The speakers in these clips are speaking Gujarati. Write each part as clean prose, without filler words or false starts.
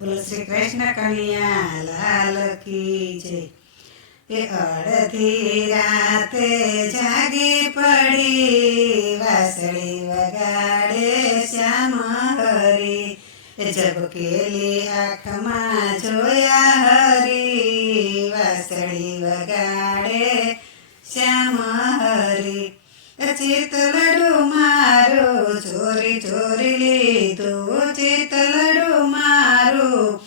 બોલો શ્રી કૃષ્ણ કનૈયા લાલ કી જય. એ અડધી રાતે જાગી પડી, વાસળી વગાડે શ્યામ હરી. ઝબકેલી આંખમાં જોયા હરી, વાસળી વગાડે શ્યામ હરી. ચિતલડું મારું ચોરી ચોરી લીધું, ચિતલડું મારું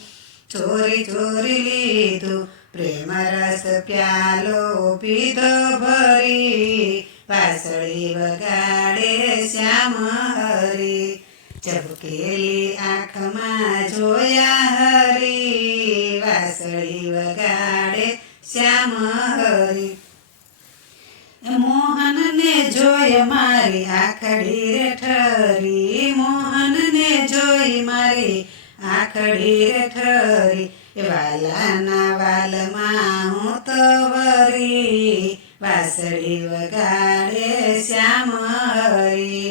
ચોરી ચોરી લીધું. પ્રેમ રસ પ્યાલો પીધો ભરી, વાસળી વગાડે શ્યામ હરી. ઝબકેલી આંખમાં જોયા હરી, વાસળી વગાડે શ્યામ હરી. મોહનને જોઈ મારી આખડી રે ઠરી, મોહનને જોઈ મારી આખડી રે ઠરી. વાલાના વાલમાં હું તો વરી, વાસળી વગાડે શ્યામ હરી.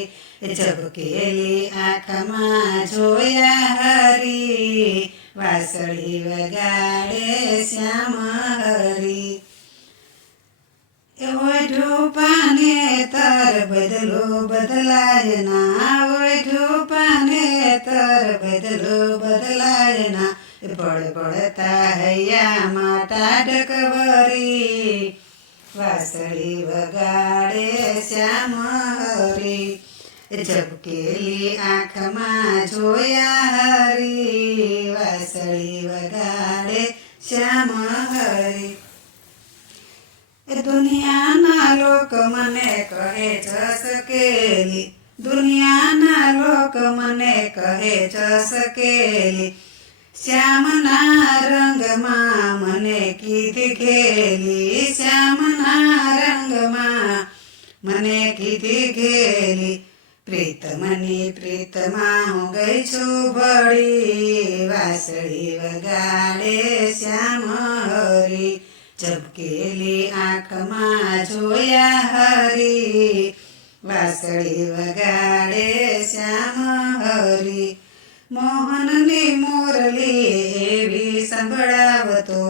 ઝબકેલી આંખમાં જોયા હરી, વાસળી વગાડે શ્યામ હરી. ઓઢું પાને તર બદલો બદલાય ના, ઓઢું પાને તર બદલો બદલાય ના. પડ પડતા હૈયામાં ટાઢક વરી, વાસળી વગાડે શ્યામ હરી. ઝબકેલી આંખમાં જોયા હરી, વાસળી વગાડે શ્યામ હરી. દુનિયાના લોક મને કહે ચસકેલી, દુનિયાના લોક મને કહે ચસકેલી. શ્યામના રંગમાં મને કીધી ઘેલી, શ્યામના રંગમાં મને કીધી ઘેલી. પ્રીતમની પ્રીતમાં હું ગઈ છું ભળી, વાસળી વગાડે શ્યામ હરી. ઝબકેલી આંખમાં જોયા હરી, વાસળી વગાડે શ્યામ હરી. મોહનની મોરલી એવી સંભળાવતો,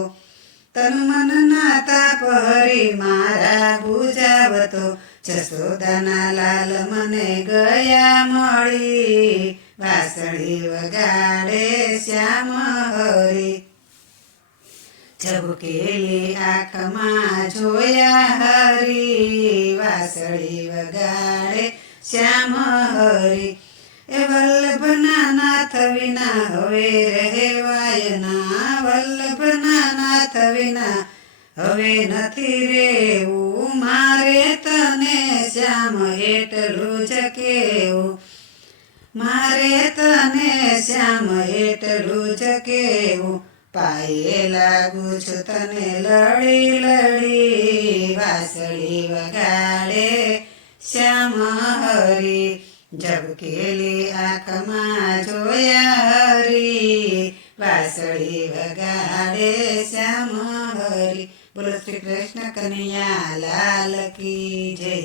તન મનના તાપ હરી મારા બુજાવતો. જશોદાના લાલ મને ગયા મળી, વાસળી વગાડે શ્યામ હરી. ઝબકેલી આંખમાં જોયા હરી, વાસળી વગાડે શ્યામ હરી. એ વલ્લભના નાથ વિના હવે રહેવાય ના, વલ્લભના નાથ વિના હવે નથી રેવું. મારે તને શ્યામ એટલું જ કહેવું, મારે તને શ્યામ એટલું જ કહેવું. પાયે લાગુ છું તને લડી લડી, વાસળી વગાડે શ્યામ હરી. ઝબકેલી આંખમાં જોયા હરી, વાસળી વગાડે શ્યામ હરી. બોલો શ્રી કૃષ્ણ કનૈયા લાલ કી જય.